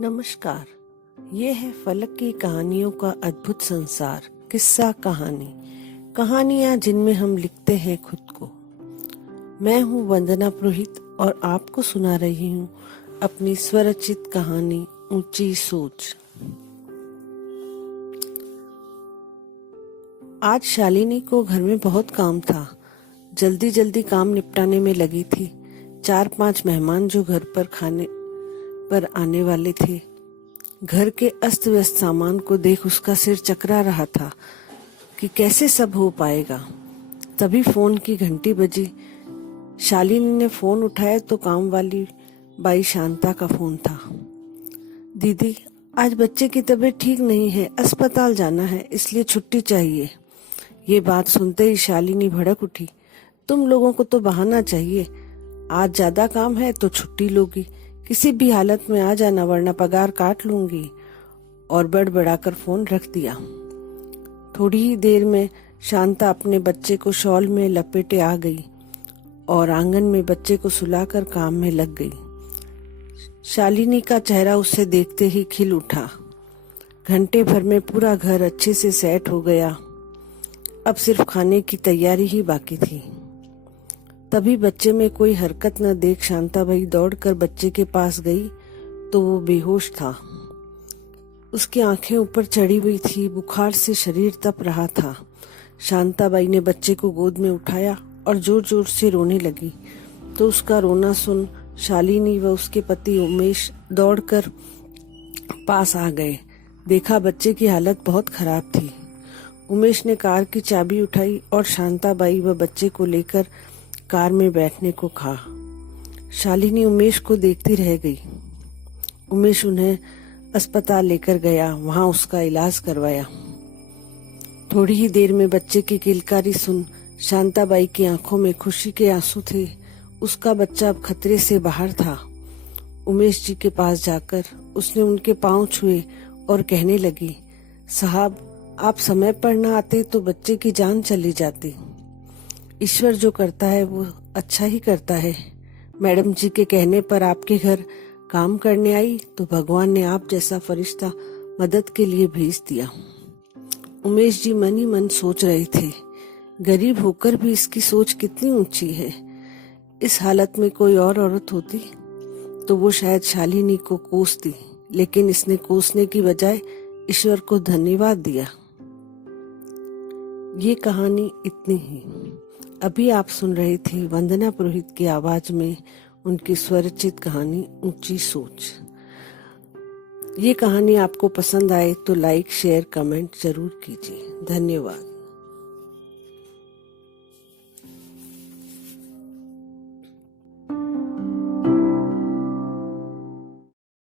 नमस्कार। ये है फलक की कहानियों का अद्भुत संसार। किस्सा कहानी, कहानियां जिनमें हम लिखते हैं खुद को। मैं हूँ वंदना पुरोहित और आपको सुना रही हूँ अपनी स्वरचित कहानी ऊंची सोच। आज शालिनी को घर में बहुत काम था। जल्दी जल्दी काम निपटाने में लगी थी। 4-5 मेहमान जो घर पर खाने पर आने वाले थे। घर के अस्त व्यस्त सामान को देख उसका सिर चकरा रहा था कि कैसे सब हो पाएगा। तभी फोन की घंटी बजी। शालिनी ने फोन उठाया तो काम वाली बाई शांता का फोन था। दीदी, आज बच्चे की तबीयत ठीक नहीं है, अस्पताल जाना है, इसलिए छुट्टी चाहिए। ये बात सुनते ही शालिनी भड़क उठी। तुम लोगों को तो बहाना चाहिए। आज ज्यादा काम है तो छुट्टी लोगी, किसी भी हालत में आ जाना वरना पगार काट लूंगी। और बड़बड़ाकर फोन रख दिया। थोड़ी ही देर में शांता अपने बच्चे को शॉल में लपेटे आ गई और आंगन में बच्चे को सुलाकर काम में लग गई। शालिनी का चेहरा उसे देखते ही खिल उठा। घंटे भर में पूरा घर अच्छे से सेट हो गया। अब सिर्फ खाने की तैयारी ही बाकी थी। तभी बच्चे में कोई हरकत न देख शांता भाई दौड़कर बच्चे के पास गई तो वो बेहोश था। उसकी आंखें ऊपर चढ़ी हुई थी, बुखार से शरीर तप रहा था। शांता बाई ने बच्चे को गोद में उठाया और जोर जोर से रोने लगी तो उसका रोना सुन शालिनी व उसके पति उमेश दौड़कर पास आ गए। देखा बच्चे की हालत बहुत खराब थी। उमेश ने कार की चाबी उठाई और शांता बाई व बच्चे को लेकर कार में बैठने को कहा। शालिनी उमेश को देखती रह गई। उमेश उन्हें अस्पताल लेकर गया, वहां उसका इलाज करवाया। थोड़ी ही देर में बच्चे की किलकारी सुन शांताबाई की आंखों में खुशी के आंसू थे। उसका बच्चा अब खतरे से बाहर था। उमेश जी के पास जाकर उसने उनके पांव छुए और कहने लगी, साहब, आप समय पर न आते तो बच्चे की जान चली जाती। ईश्वर जो करता है वो अच्छा ही करता है। मैडम जी के कहने पर आपके घर काम करने आई तो भगवान ने आप जैसा फरिश्ता मदद के लिए भेज दिया। उमेश जी मन ही मन सोच रहे थे, गरीब होकर भी इसकी सोच कितनी ऊंची है। इस हालत में कोई और औरत होती तो वो शायद शालिनी को कोसती, लेकिन इसने कोसने की बजाय ईश्वर को धन्यवाद दिया। ये कहानी इतनी ही। अभी आप सुन रहे थे वंदना पुरोहित की आवाज में उनकी स्वरचित कहानी ऊंची सोच। ये कहानी आपको पसंद आए तो लाइक, शेयर, कमेंट जरूर कीजिए। धन्यवाद।